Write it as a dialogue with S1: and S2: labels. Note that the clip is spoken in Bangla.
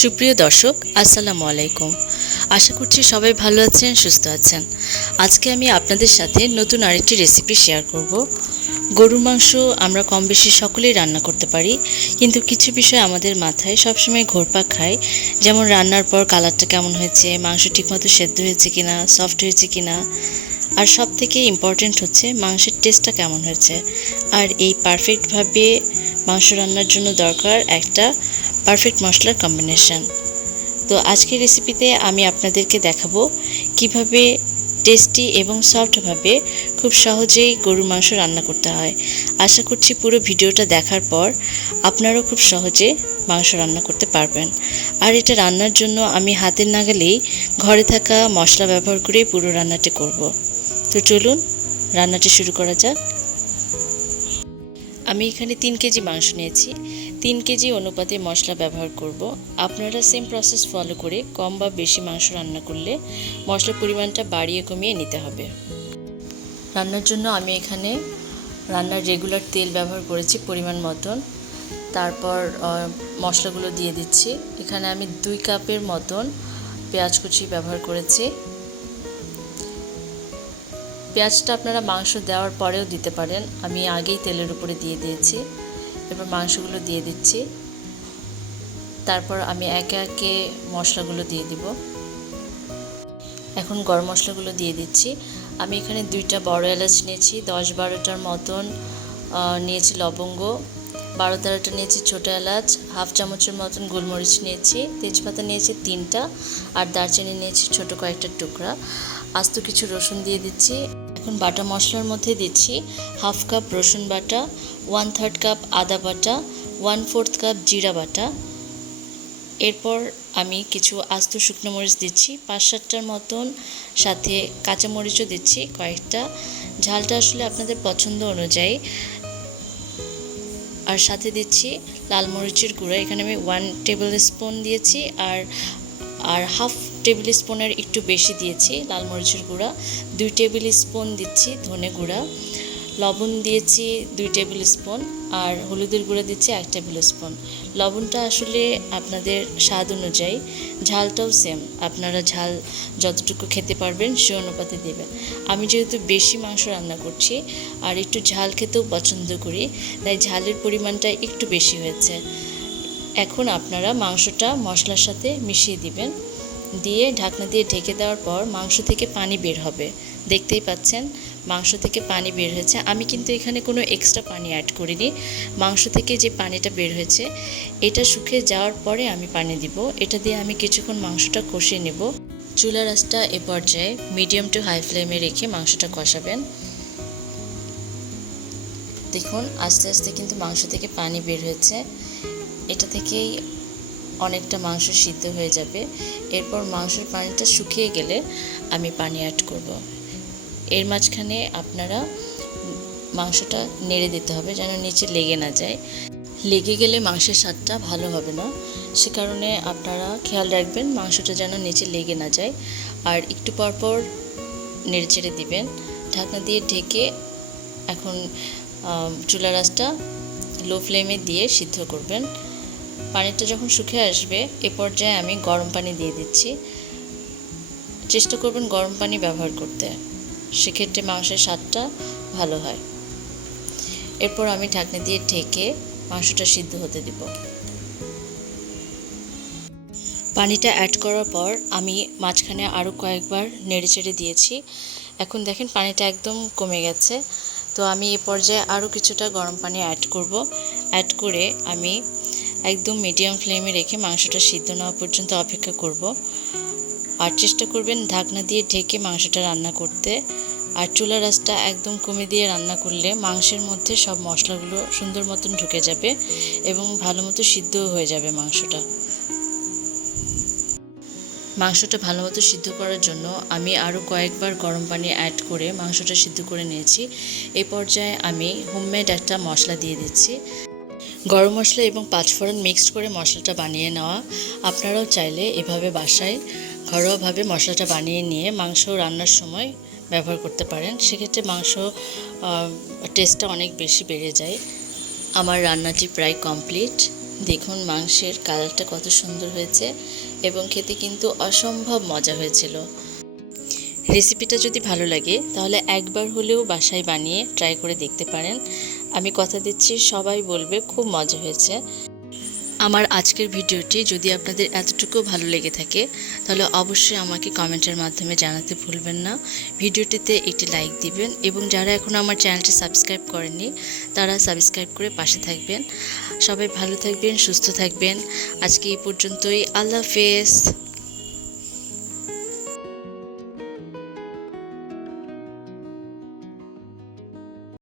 S1: সুপ্রিয় দর্শক, আসসালামু আলাইকুম। আশা করছি সবাই ভালো আছেন, সুস্থ আছেন। আজকে আমি আপনাদের সাথে নতুন আরেকটি রেসিপি শেয়ার করব। গরুর মাংস আমরা কম বেশি সকলেই রান্না করতে পারি, কিন্তু কিছু বিষয় আমাদের মাথায় সবসময় ঘোরপাক খায়। যেমন রান্নার পর কালারটা কেমন হয়েছে, মাংস ঠিকমতো সেদ্ধ হয়েছে কিনা সফট হয়েছে কিনা। আর সব থেকে ইম্পর্ট্যান্ট হচ্ছে মাংসের টেস্টটা কেমন হয়েছে। আর এই পারফেক্টভাবে মাংস রান্নার জন্য দরকার একটা পারফেক্ট মশলার কম্বিনেশন তো আজকের রেসিপিতে আমি আপনাদেরকে দেখাবো কীভাবে টেস্টি এবং সফটভাবে খুব সহজেই গরুর মাংস রান্না করতে হয়। আশা করছি পুরো ভিডিওটা দেখার পর আপনারাও খুব সহজে মাংস রান্না করতে পারবেন। আর এটা রান্নার জন্য আমি হাতের নাগালেই ঘরে থাকা মশলা ব্যবহার করে পুরো রান্নাটি করব। তো চলুন, রান্নাটি শুরু করা যাক। আমি এখানে তিন কেজি মাংস নিয়েছি। তিন কেজি অনুপাতে মশলা ব্যবহার করব। আপনারা সেম প্রসেস ফলো করে কম বা বেশি মাংস রান্না করলে মশলার পরিমাণটা বাড়িয়ে কমিয়ে নিতে হবে। রান্নার জন্য আমি এখানে রান্নার রেগুলার তেল ব্যবহার করেছি পরিমাণ মতন। তারপর মশলাগুলো দিয়ে দিচ্ছি। এখানে আমি দুই কাপের মতন পেঁয়াজ কুচি ব্যবহার করেছি। পেঁয়াজটা আপনারা মাংস দেওয়ার পরেও দিতে পারেন। আমি আগেই তেলের উপরে দিয়ে দিয়েছি। এবার মাংসগুলো দিয়ে দিচ্ছি। তারপর আমি একে একে মশলাগুলো দিয়ে দিব। এখন গরম মশলাগুলো দিয়ে দিচ্ছি। আমি এখানে দুইটা বড় এলাচ নিয়েছি, দশ বারোটার মতন নিয়েছি লবঙ্গ, বারো তেরোটা নিয়েছি ছোটো এলাচ, হাফ চামচের মতন গোলমরিচ নিয়েছি, তেজপাতা নিয়েছি তিনটা, আর দারচিনি নিয়েছি ছোট কয়েকটা টুকরা। আস্ত কিছু রসুন দিয়ে দিচ্ছি। এখন বাটা মশলার মধ্যে দিচ্ছি হাফ কাপ রসুন বাটা ওয়ান থার্ড কাপ আদা বাটা ওয়ান ফোর্থ কাপ জিরা বাটা। এরপর আমি কিছু আস্ত শুকনো মরিচ দিচ্ছি, পাঁচ সাতটার মতন সাথে কাঁচামরিচও দিচ্ছি কয়েকটা। ঝালটা আসলে আপনাদের পছন্দ অনুযায়ী। আর সাথে দিচ্ছি লাল মরিচের গুঁড়া, এখানে আমি ওয়ান টেবিল স্পুন দিয়েছি আর আর হাফ টেবিল স্পুনের একটু বেশি দিয়েছি, লাল মরিচের গুঁড়া। দুই টেবিল স্পুন দিচ্ছি ধনে গুঁড়া। লবণ দিয়েছি দুই টেবিল স্পুন আর হলুদের গুঁড়া দিচ্ছি এক টেবিল স্পুন। লবণটা আসলে আপনাদের স্বাদ অনুযায়ী, ঝালটাও সেম আপনারা ঝাল যতটুকু খেতে পারবেন সে অনুপাতে দেবেন। আমি যেহেতু বেশি মাংস রান্না করছি আর একটু ঝাল খেতেও পছন্দ করি, তাই ঝালের পরিমাণটা একটু বেশি হয়েছে। এখন আপনারা মাংসটা মশলার সাথে মিশিয়ে দিবেন। দিয়ে ঢাকনা দিয়ে ঢেকে দেওয়ার পর মাংস থেকে পানি বের হবে। দেখতেই পাচ্ছেন, মাংস থেকে পানি বের হয়েছে। আমি কিন্তু এখানে কোনো এক্সট্রা পানি অ্যাড করিনি। মাংস থেকে যে পানিটা বের হয়েছে, এটা শুকিয়ে যাওয়ার পরে আমি পানি দিব। এটা দিয়ে আমি কিছুক্ষণ মাংসটা কষিয়ে নেব। চুলা আঁচটা এ পর্যায়ে মিডিয়াম টু হাই ফ্লেমে রেখে মাংসটা কষাবেন। দেখুন, আস্তে আস্তে কিন্তু মাংস থেকে পানি বের হয়েছে। এটা থেকেই অনেকটা মাংস সিদ্ধ হয়ে যাবে। এরপর মাংসের পানিটা শুকিয়ে গেলে আমি পানি অ্যাড করব। এর মাঝখানে আপনারা মাংসটা নেড়ে দিতে হবে যেন নিচে লেগে না যায়। লেগে গেলে মাংসের স্বাদটা ভালো হবে না। সে কারণে আপনারা খেয়াল রাখবেন মাংসটা যেন নিচে লেগে না যায়। আর একটু পর পর নেড়ে চেড়ে দিবেন। ঢাকনা দিয়ে ঢেকে এখন চুলা আঁচটা লো ফ্লেমে দিয়ে সিদ্ধ করবেন। পানিটা যখন শুকিয়ে আসবে, এ পর্যায়ে আমি গরম পানি দিয়ে দিচ্ছি। চেষ্টা করবেন গরম পানি ব্যবহার করতে। সেক্ষেত্রে মাংসের স্বাদটা ভালো হয়। এরপর আমি ঢাকনা দিয়ে ঢেকে মাংসটা সিদ্ধ হতে দিব। পানিটা অ্যাড করার পর আমি মাঝখানে আরও কয়েকবার নেড়ে চেড়ে দিয়েছি। এখন দেখেন পানিটা একদম কমে গেছে। তো আমি এ পর্যায়ে আরও কিছুটা গরম পানি অ্যাড করব। অ্যাড করে আমি একদম মিডিয়াম ফ্লেমে রেখে মাংসটা সিদ্ধ না হওয়া পর্যন্ত অপেক্ষা করব। আর চেষ্টা করবেন ঢাকনা দিয়ে ঢেকে মাংসটা রান্না করতে। আর চুলা আঁচটা একদম কমে দিয়ে রান্না করলে মাংসের মধ্যে সব মশলাগুলো সুন্দর মতন ঢুকে যাবে এবং ভালো মতো সিদ্ধও হয়ে যাবে মাংসটা। মাংসটা ভালো মতো সিদ্ধ করার জন্য আমি আরও কয়েকবার গরম পানি অ্যাড করে মাংসটা সিদ্ধ করে নিয়েছি। এই পর্যায়ে আমি হোমমেড একটা মশলা দিয়ে দিচ্ছি। গরম মশলা এবং পাঁচফোড়ন মিক্সড করে মশলাটা বানিয়ে নেওয়া। আপনারাও চাইলে এভাবে বাসায় ঘরোয়াভাবে মশলাটা বানিয়ে নিয়ে মাংস রান্নার সময় ব্যবহার করতে পারেন। সেক্ষেত্রে মাংস টেস্টটা অনেক বেশি বেড়ে যায়। আমার রান্নাটি প্রায় কমপ্লিট দেখুন মাংসের কালারটা কত সুন্দর হয়েছে এবং খেতে কিন্তু অসম্ভব মজা হয়েছিল। রেসিপিটা যদি ভালো লাগে, তাহলে একবার হলেও বাসায় বানিয়ে ট্রাই করে দেখতে পারেন। আমি কথা দিচ্ছি, সবাই বলবে, খুব মজা হয়েছে। আমার আজকের ভিডিওটি যদি আপনাদের এতটুকু ভালো লেগে থাকে, তাহলে অবশ্যই আমাকে কমেন্টের মাধ্যমে জানাতে ভুলবেন না। ভিডিওটিতে একটি লাইক দিবেন এবং যারা এখনও আমার চ্যানেলটি সাবস্ক্রাইব করেননি, তারা সাবস্ক্রাইব করে পাশে থাকবেন। সবাই ভালো থাকবেন, সুস্থ থাকবেন। আজকে এই পর্যন্তই। আল্লাহ হাফেজ।